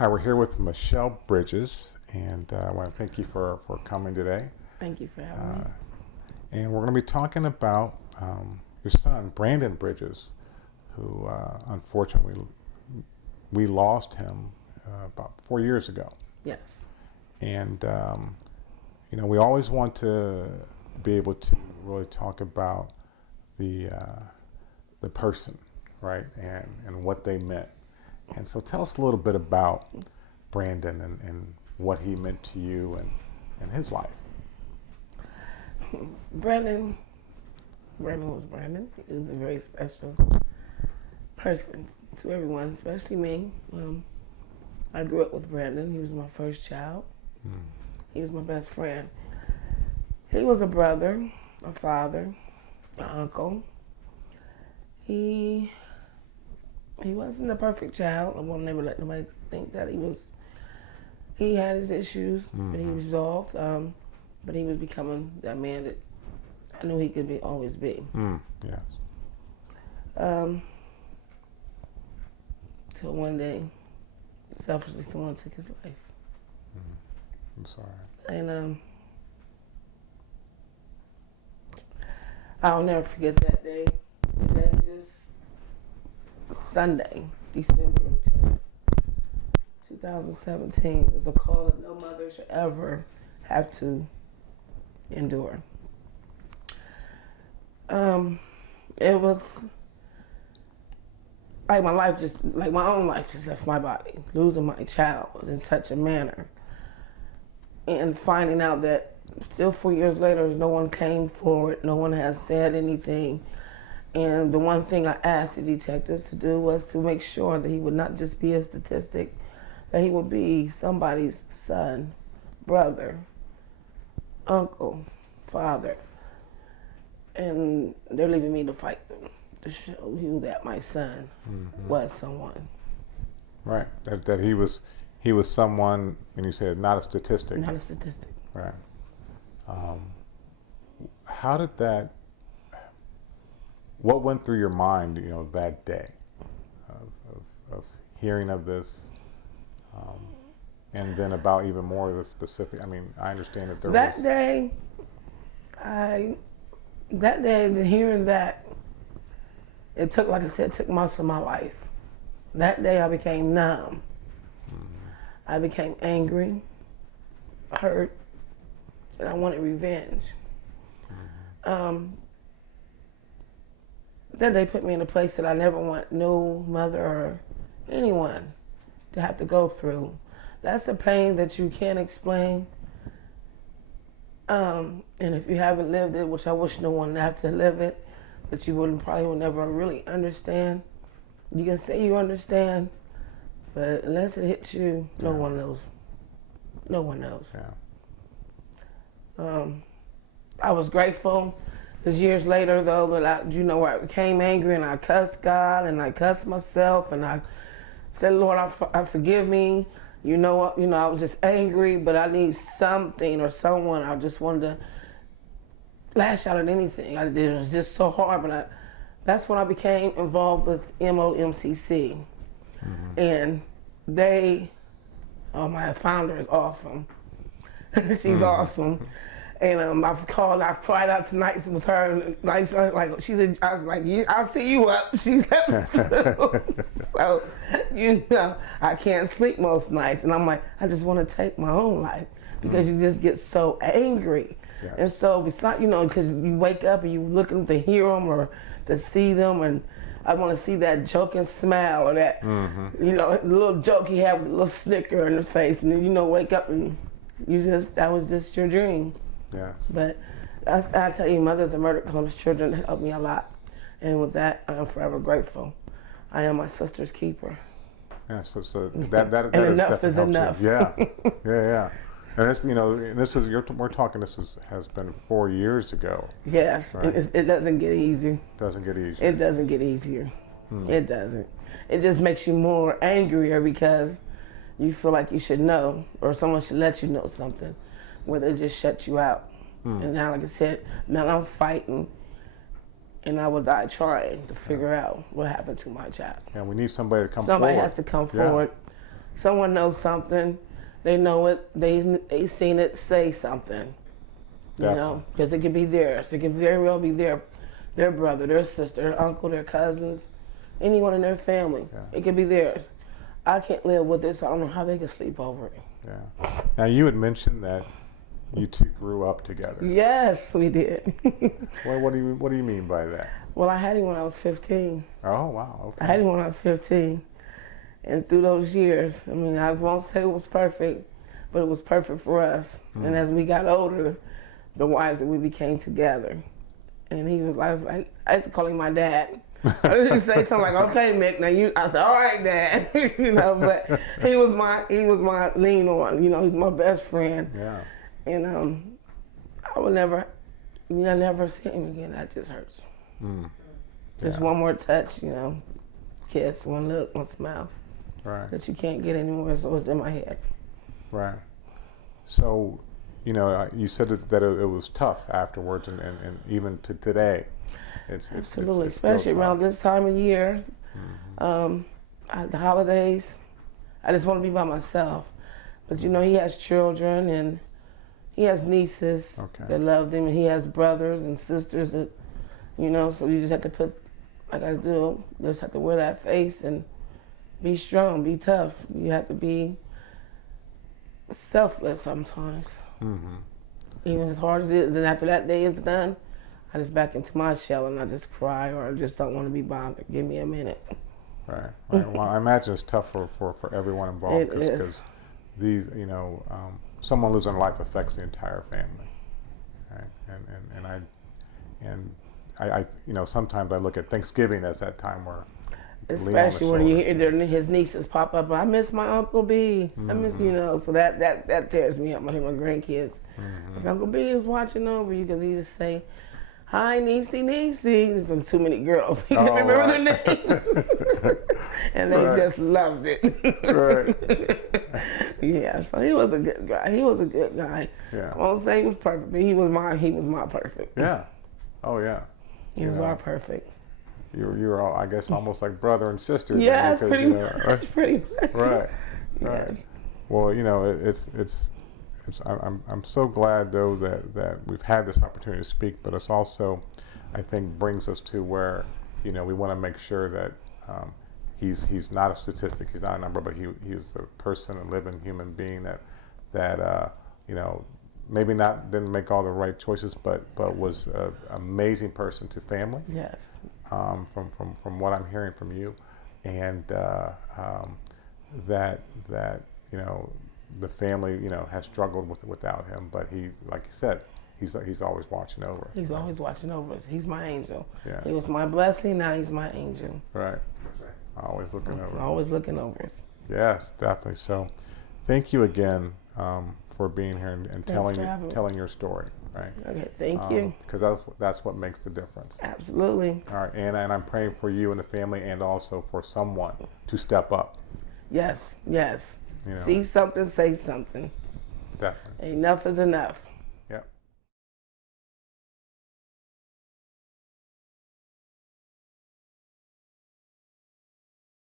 Hi, we're here with Michelle Bridges, and I want to thank you for coming today. Thank you for having me. And we're going to be talking about your son, Brandon Bridges, who unfortunately we lost him about 4 years ago. Yes. And, we always want to be able to really talk about the person, right, and what they meant. And so tell us a little bit about Brandon and what he meant to you and his life. Brandon was Brandon. He was a very special person to everyone, especially me. I grew up with Brandon. He was my first child. He was my best friend. He was a brother, a father, an uncle. He wasn't a perfect child. I won't never let nobody think that he had his issues, but he resolved. But he was becoming that man that I knew he could always be. Yes. Till one day, selfishly, someone took his life. I'm sorry. And I'll never forget that day. That just Sunday, December 10th, 2017, is a call that no mother should ever have to endure. It was like my own life just left my body, losing my child in such a manner. And finding out that still 4 years later, no one came forward, no one has said anything. And the one thing I asked the detectives to do was to make sure that he would not just be a statistic, that he would be somebody's son, brother, uncle, father. And they're leaving me to fight them, to show you that my son was someone. Right. That he was someone, and you said not a statistic. Not a statistic. Right. How did what went through your mind, that day of hearing of this, and then about even more of the specific, I understand that there was... That day, hearing that, it took, like I said, it took most of my life. That day I became numb. I became angry, hurt, and I wanted revenge. Then they put me in a place that I never want no mother or anyone to have to go through. That's a pain that you can't explain. And if you haven't lived it, which I wish no one had to live it, but you probably will never really understand. You can say you understand, but unless it hits you, no one knows. No one knows. Yeah. I was grateful, because years later, though, that where I became angry and I cussed God and I cussed myself and I said, Lord, I forgive me. I was just angry, but I need something or someone. I just wanted to lash out at anything. It was just so hard, but that's when I became involved with MOMCC. And my founder is awesome. She's awesome. And I cried out tonight with her. She said, I was like, I'll see you up. She's so, I can't sleep most nights. And I'm like, I just want to take my own life because you just get so angry. Yes. And so besides, because you wake up and you're looking to hear them or to see them, and I want to see that joking smile or that, little joke he had with a little snicker in his face, and then wake up and that was just your dream. Yes. But I tell you, Mothers and Murdered Columbus Children helped me a lot, and with that, I am forever grateful. I am my sister's keeper. Yeah. So that and enough is enough. Yeah. Yeah. And this, we're talking. Has been 4 years ago. Yes, right? It doesn't get easier. Doesn't get easier. It doesn't get easier. It doesn't. It just makes you more angrier because you feel like you should know, or someone should let you know something, where they just shut you out. And now, like I said, now I'm fighting, and I will die trying to figure out what happened to my child. Yeah, we need somebody to come forward. Somebody has to come forward someone knows something, they know it, they seen it, say something. You know, because it could be theirs. It could very well be their brother, their sister, their uncle, their cousins, anyone in their family. Yeah. It could be theirs. I can't live with it, so I don't know how they could sleep over it. Yeah. Now you had mentioned that you two grew up together. Yes, we did. Well, what do you mean by that? Well, I had him when I was 15. Oh wow. Okay. I had him when I was 15. And through those years, I mean, I won't say it was perfect, but it was perfect for us. And as we got older, the wiser we became together. And I was like, I used to call him my dad. He'd say something like, "Okay, Mick, now you." I said, "All right, Dad," you know. But he was my lean on. You know, he's my best friend. Yeah. And I would never see him again. That just hurts. Just one more touch, you know, kiss, one look, one smile. Right. That you can't get anymore. So it's in my head. Right. So, you know, you said that it was tough afterwards, and even to today, it's Absolutely, it's still especially tough. around this time of year, the holidays. I just want to be by myself. But you know, he has children and he has nieces that love him, and he has brothers and sisters that, you know. So you just have to put, like I do, just have to wear that face and be strong, be tough. You have to be selfless sometimes. Even as hard as it is, and after that day is done, I just back into my shell and I just cry, or I just don't want to be bothered. Give me a minute. Right. Well, I imagine it's tough for everyone involved, because these, you know, someone losing life affects the entire family. Right? And I you know, sometimes I look at Thanksgiving as that time where, especially when you hear his nieces pop up. I miss my Uncle B. I miss, you know, so that tears me up. I hear my grandkids. Because Uncle B is watching over you, because he just say, "Hi, Niecy, Niecy." There's some too many girls. He can't remember their names. And they just loved it. Right. Yeah, so he was a good guy. He was a good guy. Yeah. I won't say he was perfect, but he was my perfect. Yeah. Oh yeah. He was our perfect. You were all, I guess, almost like brother and sister. Yeah, because, pretty you know, much. Pretty much. Right. Yes. Right. Well, you know, I'm so glad though that we've had this opportunity to speak, but it's also, I think, brings us to where, you know, we want to make sure that he's not a statistic, he's not a number, but he's a person, a living human being that you know, maybe didn't make all the right choices, but was an amazing person to family. Yes. From what I'm hearing from you, and that you know, the family, you know, has struggled without him, but he, like you said, he's always watching over. He's always watching over us. He's my angel. Yeah. He was my blessing. Now he's my angel. Right. Always looking over. Always looking over us. Yes, definitely. So, thank you again for being here and telling your story. Right. Okay. Thank you. Because that's what makes the difference. Absolutely. All right, and I'm praying for you and the family, and also for someone to step up. Yes. Yes. You know, See something, say something. definitely. Enough is enough.